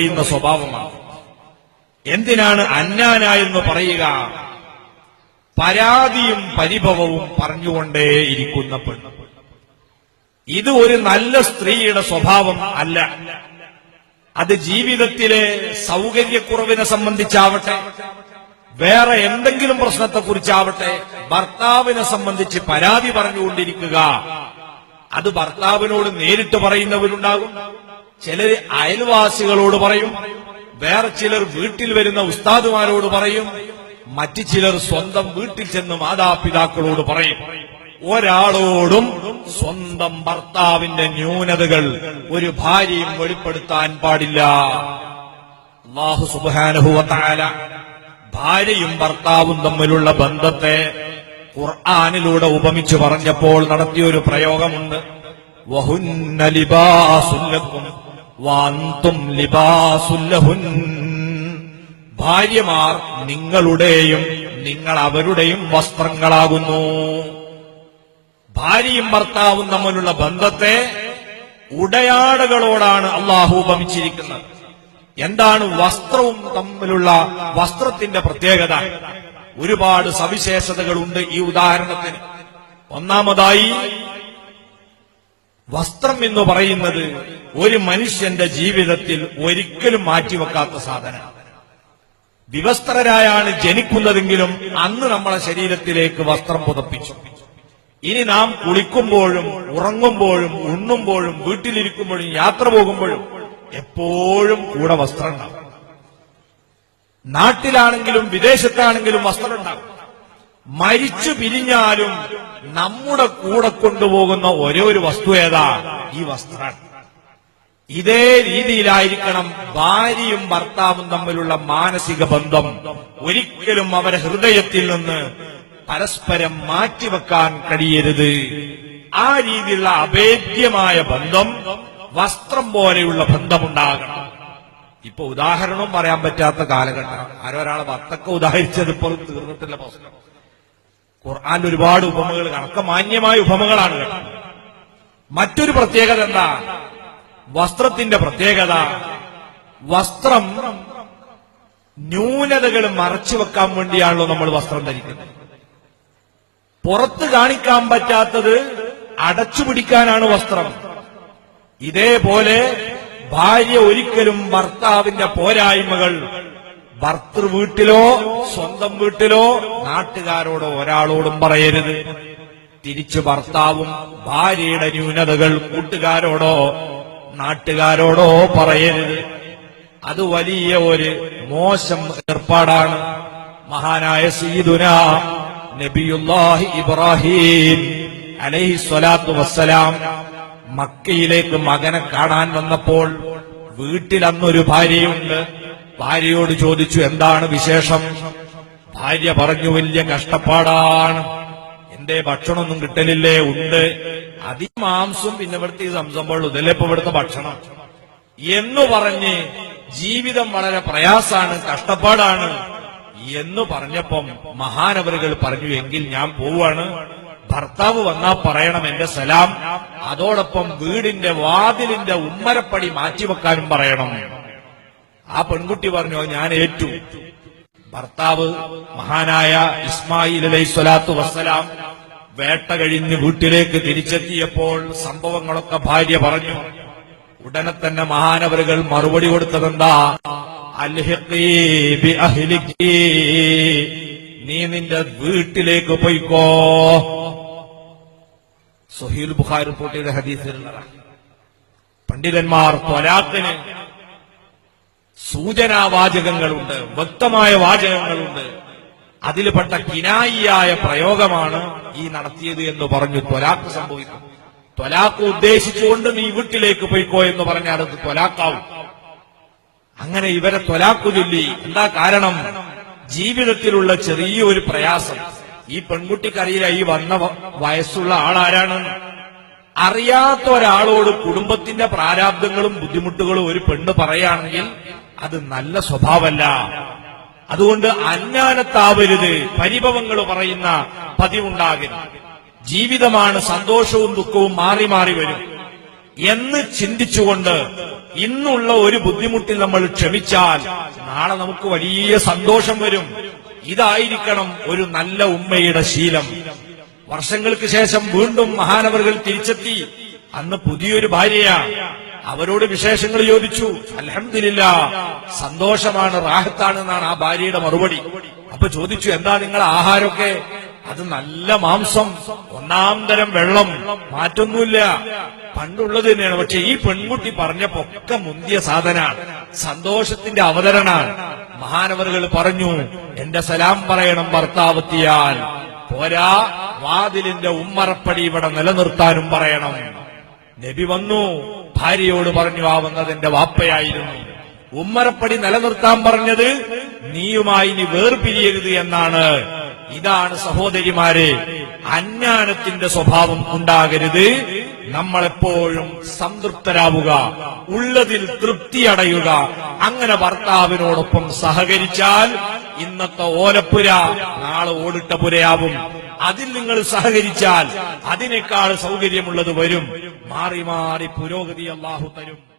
പറയുന്ന സ്വഭാവമാണ്. എന്തിനാണ് അന്നാന എന്ന് പറയുക? പരാതിയും പരിഭവവും പറഞ്ഞുകൊണ്ടേയിരിക്കുന്ന പെണ്ണ് ഇത് ഒരു നല്ല സ്ത്രീയുടെ സ്വഭാവം അല്ല. അത് ജീവിതത്തിലെ സൗകര്യക്കുറവിനെ സംബന്ധിച്ചാവട്ടെ വേറെ എന്തെങ്കിലും പ്രശ്നത്തെക്കുറിച്ചാവട്ടെ ഭർത്താവിനെ സംബന്ധിച്ച് പരാതി പറഞ്ഞുകൊണ്ടിരിക്കുക. അത് ഭർത്താവിനോട് നേരിട്ട് പറയുന്നവരുണ്ടാകും. ചിലർ അയൽവാസികളോട് പറയും വേറെ ചിലർ വീട്ടിൽ വരുന്ന ഉസ്താദുമാരോട് പറയും മറ്റു ചിലർ സ്വന്തം വീട്ടിൽ ചെന്ന് മാതാപിതാക്കളോട് പറയും. ഒരാളോടും സ്വന്തം ഭർത്താവിന്റെ ന്യൂനതകൾ ഒരു ഭാര്യയും വെളിപ്പെടുത്താൻ പാടില്ല. ഭാര്യയും ഭർത്താവും തമ്മിലുള്ള ബന്ധത്തെ ഖുർആാനിലൂടെ ഉപമിച്ചു പറഞ്ഞപ്പോൾ നടത്തിയൊരു പ്രയോഗമുണ്ട്. വഹുന്ന ലിബാസുല്ലക്കും വാന്തും ലിബാസുല്ലഹുൻ ഭാര്യമാർ നിങ്ങളുടെയും നിങ്ങൾ അവരുടെയും വസ്ത്രങ്ങളാകുന്നു. ഭാര്യയും ഭർത്താവും തമ്മിലുള്ള ബന്ധത്തെ ഉടയാടകളോടാണ് അള്ളാഹു ഉപമിച്ചിരിക്കുന്നത്. എന്താണ് വസ്ത്രവും തമ്മിലുള്ള വസ്ത്രത്തിന്റെ പ്രത്യേകത? ഒരുപാട് സവിശേഷതകളുണ്ട് ഈ ഉദാഹരണത്തിന്. ഒന്നാമതായി വസ്ത്രം എന്ന് പറയുന്നത് ഒരു മനുഷ്യന്റെ ജീവിതത്തിൽ ഒരിക്കലും മാറ്റിവെക്കാത്ത സാധനം. വിവസ്ത്രരായാണ് ജനിക്കുന്നതെങ്കിലും അന്ന് നമ്മളെ ശരീരത്തിലേക്ക് വസ്ത്രം പുതപ്പിച്ചു. ഇനി നാം കുളിക്കുമ്പോഴും ഉറങ്ങുമ്പോഴും ഉണ്ണുമ്പോഴും വീട്ടിലിരിക്കുമ്പോഴും യാത്ര പോകുമ്പോഴും എപ്പോഴും കൂടെ വസ്ത്രം നാട്ടിലാണെങ്കിലും വിദേശത്താണെങ്കിലും വസ്ത്രം ഉണ്ടാകും. മരിച്ചു പിരിഞ്ഞാലും നമ്മുടെ കൂടെ കൊണ്ടുപോകുന്ന ഒരേ ഒരു വസ്തു ഏതാ? ഈ വസ്ത്രമാണ് ഇതേ രീതിയിലായിരിക്കണം ഭാര്യയും ഭർത്താവും തമ്മിലുള്ള മാനസിക ബന്ധം. ഒരിക്കലും അവരെ ഹൃദയത്തിൽ നിന്ന് പരസ്പരം മാറ്റിവെക്കാൻ കഴിയരുത്. ആ രീതിയിലുള്ള അഭേദ്യമായ ബന്ധം വസ്ത്രം പോലെയുള്ള ബന്ധമുണ്ടാകണം. ഇപ്പൊ ഉദാഹരണവും പറയാൻ പറ്റാത്ത കാലഘട്ടം. ആരോ ഒരാളെ വത്തക്ക ഉദാഹരിച്ചത് ഇപ്പോൾ തീർന്നിട്ടില്ല പ്രശ്നം. ഖുർആാന്റെ ഒരുപാട് ഉപമകൾ കണക്ക മാന്യമായ ഉപമകളാണ് മറ്റൊരു പ്രത്യേകത എന്താ? വസ്ത്രത്തിന്റെ പ്രത്യേകത. വസ്ത്രം ന്യൂനതകൾ മറച്ചു വെക്കാൻ വേണ്ടിയാണല്ലോ നമ്മൾ വസ്ത്രം ധരിക്കുന്നത്. പുറത്ത് കാണിക്കാൻ പറ്റാത്തത് അടച്ചു പിടിക്കാനാണ് വസ്ത്രം. ഇതേപോലെ ഭാര്യ ഒരിക്കലും ഭർത്താവിന്റെ പോരായ്മകൾ ഭർത്തൃ വീട്ടിലോ സ്വന്തം വീട്ടിലോ നാട്ടുകാരോടോ ഒരാളോടും പറയരുത്. തിരിച്ചു ഭർത്താവും ഭാര്യയുടെ ന്യൂനതകൾ കൂട്ടുകാരോടോ നാട്ടുകാരോടോ പറയരുത്. അത് വലിയ ഒരു മോശം ഏർപ്പാടാണ്. മഹാനായ സീദുന നബിയുല്ലാഹി ഇബ്രാഹിം അലൈഹി സ്വലാത്തു വസ്സലാം മക്കയിലേക്ക് മകനെ കാണാൻ വന്നപ്പോൾ വീട്ടിൽ അന്നൊരു ഭാര്യയുണ്ട്. ഭാര്യയോട് ചോദിച്ചു എന്താണ് വിശേഷം? ഭാര്യ പറഞ്ഞു വലിയ കഷ്ടപ്പാടാണ്. എന്റെ ഭക്ഷണമൊന്നും കിട്ടലില്ലേ? ഉണ്ട്. അതി മാംസം പിന്നെ ഇവിടുത്തെ സംസമ്പുള്ളൂ ഇതല്ലേ ഭക്ഷണം? എന്ന് പറഞ്ഞ് ജീവിതം വളരെ പ്രയാസാണ് കഷ്ടപ്പാടാണ്. എന്ന് പറഞ്ഞപ്പം മഹാനവറുകൾ പറഞ്ഞു എങ്കിൽ ഞാൻ പോവാണ് ഭർത്താവ് വന്നാ പറയണം എന്റെ സലാം. അതോടൊപ്പം വീടിന്റെ വാതിലിന്റെ ഉമ്മരപ്പടി മാറ്റിവെക്കാനും പറയണം. ആ പെൺകുട്ടി പറഞ്ഞു ഞാൻ ഏറ്റു. ഭർത്താവ് മഹാനായ ഇസ്മായിൽ അലൈഹി സ്വലാത്തു വസ്സലാം വേട്ട കഴിഞ്ഞ് വീട്ടിലേക്ക് തിരിച്ചെത്തിയപ്പോൾ സംഭവങ്ങളൊക്കെ ഭാര്യ പറഞ്ഞു. ഉടനെ തന്നെ മഹാനവരുകൾ മറുപടി കൊടുത്തതെന്താ. നീ നിന്റെ വീട്ടിലേക്ക് പോയിക്കോ. സുഹീൽ ബുഖാരി റിപ്പോർട്ട് ചെയ്ത ഹദീസിലുള്ളതാണ്. പണ്ഡിതന്മാർ ത്വലാത്തിന് സൂചനാവാചകങ്ങളുണ്ട് വ്യക്തമായ വാചകങ്ങളുണ്ട്. അതിൽപ്പെട്ട കിനായിയായ പ്രയോഗമാണ് ഈ നടത്തിയത് എന്ന് പറഞ്ഞു ത്വലാക്ക് സംഭവിക്കും. ത്വലാക്ക് ഉദ്ദേശിച്ചുകൊണ്ട് നീ വീട്ടിലേക്ക് പോയിക്കോ എന്ന് പറഞ്ഞാൽ അത് ത്വലാക്കാവും. അങ്ങനെ ഇവരെ ത്വലാക്കു ചൊല്ലി. എന്താ കാരണം? ജീവിതത്തിലുള്ള ചെറിയൊരു പ്രയാസം. ഈ പെൺകുട്ടിക്കറിയില്ല ഈ വന്ന വയസ്സുള്ള ആളാരാണ്? അറിയാത്ത ഒരാളോട് കുടുംബത്തിന്റെ പ്രാരാബ്ദങ്ങളും ബുദ്ധിമുട്ടുകളും ഒരു പെണ്ണ് പറയുകയാണെങ്കിൽ അത് നല്ല സ്വഭാവമല്ല. അതുകൊണ്ട് അജ്ഞാനത്താവരുത് പരിഭവങ്ങൾ പറയുന്ന പതിവുണ്ടാകരുത്. ജീവിതമാണ് സന്തോഷവും ദുഃഖവും മാറി മാറി വരും. എന്ന് ചിന്തിച്ചുകൊണ്ട് ഇന്നുള്ള ഒരു ബുദ്ധിമുട്ടിൽ നമ്മൾ ക്ഷമിച്ചാൽ നാളെ നമുക്ക് വലിയ സന്തോഷം വരും. ഇതായിരിക്കണം ഒരു നല്ല ഉമ്മയുടെ ശീലം. വർഷങ്ങൾക്ക് ശേഷം വീണ്ടും മഹാനവറുകൾ തിരിച്ചെത്തി. അന്ന് പുതിയൊരു ഭാര്യയാ അവരോട് വിശേഷങ്ങൾ ചോദിച്ചു. അലഹമില്ല സന്തോഷമാണ് റാഹത്താണ് എന്നാണ് ആ ഭാര്യയുടെ മറുപടി. അപ്പൊ ചോദിച്ചു എന്താ നിങ്ങൾ ആഹാരമൊക്കെ? അത് നല്ല മാംസം ഒന്നാം തരം വെള്ളം മാറ്റൊന്നുമില്ല. പണ്ടുള്ളത് തന്നെയാണ്. പക്ഷെ ഈ പെൺകുട്ടി പറഞ്ഞപ്പോ ഒക്കെ മുന്തിയ സാധനാണ്. സന്തോഷത്തിന്റെ അവതരണാണ്. മഹാനവറുകൾ പറഞ്ഞു എന്റെ സലാം പറയണം ഭർത്താവെത്തിയാൽ പോരാ വാതിലിന്റെ ഉമ്മറപ്പടി ഇവിടെ നിലനിർത്താനും പറയണം. നബി വന്നു ഭാര്യയോട് പറഞ്ഞു ആ വന്നത് എന്റെ വാപ്പയായിരുന്നു. ഉമ്മറപ്പടി നിലനിർത്താൻ പറഞ്ഞത് നീയുമായി ഇനി വേർപിരിയരുത് എന്നാണ്. ഇതാണ് സഹോദരിമാരെ അജ്ഞാനത്തിന്റെ സ്വഭാവം ഉണ്ടാകരുത്. നമ്മളെപ്പോഴും സംതൃപ്തരാവുക ഉള്ളതിൽ തൃപ്തിയടയുക അങ്ങനെ ഭർത്താവിനോടൊപ്പം സഹകരിച്ചാൽ ഇന്നത്തെ ഓലപ്പുര നാളെ ഓടിട്ട പുരയാവും. അതിൽ നിങ്ങൾ സഹകരിച്ചാൽ അതിനേക്കാൾ സൗകര്യമുള്ളത് വരും. മാറി മാറി പുരോഗതി അള്ളാഹു തരും.